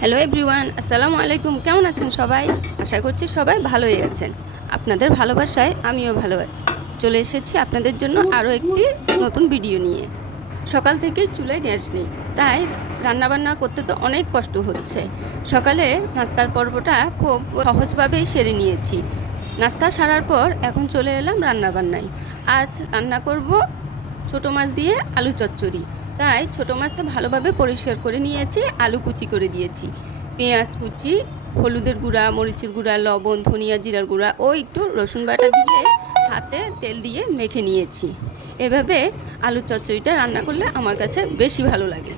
Hello everyone, আসসালামু আলাইকুম। কেমন আছেন সবাই? আশা করছি সবাই ভালোই আছেন। আপনাদের ভালোবাসায় আমিও ভালো আছি। চলে এসেছি আপনাদের জন্য আরও একটি নতুন ভিডিও নিয়ে। সকাল থেকে চুলায় গ্যাস নেই, তাই রান্নাবান্না করতে তো অনেক কষ্ট হচ্ছে। সকালে নাস্তার পর্বটা খুব সহজভাবেই সেরে নিয়েছি। নাস্তা সারার পর এখন চলে এলাম রান্নাবান্নায়। আজ রান্না করব ছোটো মাছ দিয়ে আলু চচ্চড়ি। তাই ছোটো মাছটা ভালোভাবে পরিষ্কার করে নিয়েছি, আলু কুচি করে দিয়েছি, পেঁয়াজ কুচি, হলুদের গুঁড়া, মরিচের গুঁড়া, লবণ, ধনিয়া, জিরার গুঁড়া ও একটু রসুন বাটা দিয়ে হাতে তেল দিয়ে মেখে নিয়েছি। এভাবে আলু চচ্চড়িটা রান্না করলে আমার কাছে বেশি ভালো লাগে।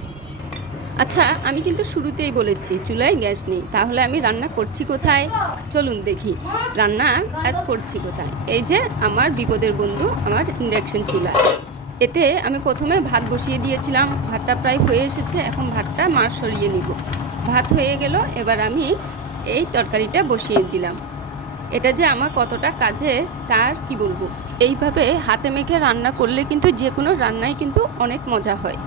আচ্ছা, আমি কিন্তু শুরুতেই বলেছি চুলায় গ্যাস নেই, তাহলে আমি রান্না করছি কোথায়? চলুন দেখি রান্না আজ করছি কোথায়। এই যে আমার বিপদের বন্ধু, আমার ইন্ডাকশন চুলা। এতে আমি প্রথমে ভাত বসিয়ে দিয়েছিলাম, ভাতটা প্রায় হয়ে এসেছে। এখন ভাতটা মাছ সরিয়ে নিব। ভাত হয়ে গেল, এবার আমি এই তরকারিটা বসিয়ে দিলাম। এটা যে আমার কতটা কাজে তার কি বলবো। এইভাবে হাতে মেখে রান্না করলে কিন্তু যে কোনো রান্নায় কিন্তু অনেক মজা হয়।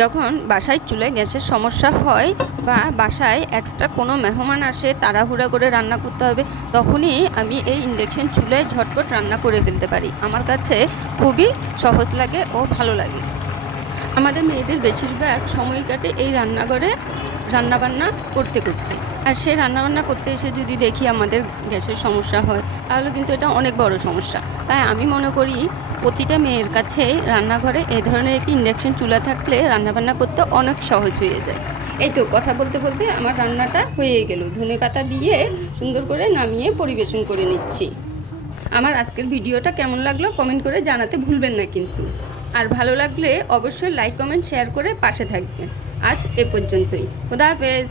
যখন বাসায় চুলায় গ্যাসের সমস্যা হয় বা বাসায় এক্সট্রা কোনো মেহমান আসে, তাড়াহুড়া করে রান্না করতে হবে, তখনই আমি এই ইন্ডাকশন চুলায় ঝটপট রান্না করে ফেলতে পারি। আমার কাছে খুবই সহজ লাগে ও ভালো লাগে। আমাদের মেয়েদের বেশিরভাগ সময় কাটে এই রান্নাঘরে রান্নাবান্না করতে করতে। আর সেই রান্নাবান্না করতে এসে যদি দেখি আমাদের গ্যাসের সমস্যা হয়, তাহলে কিন্তু এটা অনেক বড় সমস্যা। তাই আমি মনে করি প্রতিটা মেয়ের কাছেই রান্নাঘরে এ ধরনের একটি ইন্ডাকশন চুলা থাকলে রান্নাবান্না করতে অনেক সহজ হয়ে যায়। এই তো কথা বলতে বলতে আমার রান্নাটা হয়ে গেল। ধনেপাতা দিয়ে সুন্দর করে নামিয়ে পরিবেশন করে নিচ্ছি। আমার আজকের ভিডিওটা কেমন লাগলো কমেন্ট করে জানাতে ভুলবেন না কিন্তু। আর ভালো লাগলে অবশ্যই লাইক, কমেন্ট, শেয়ার করে পাশে থাকবেন। আজ এ পর্যন্তই। খোদা হাফেজ।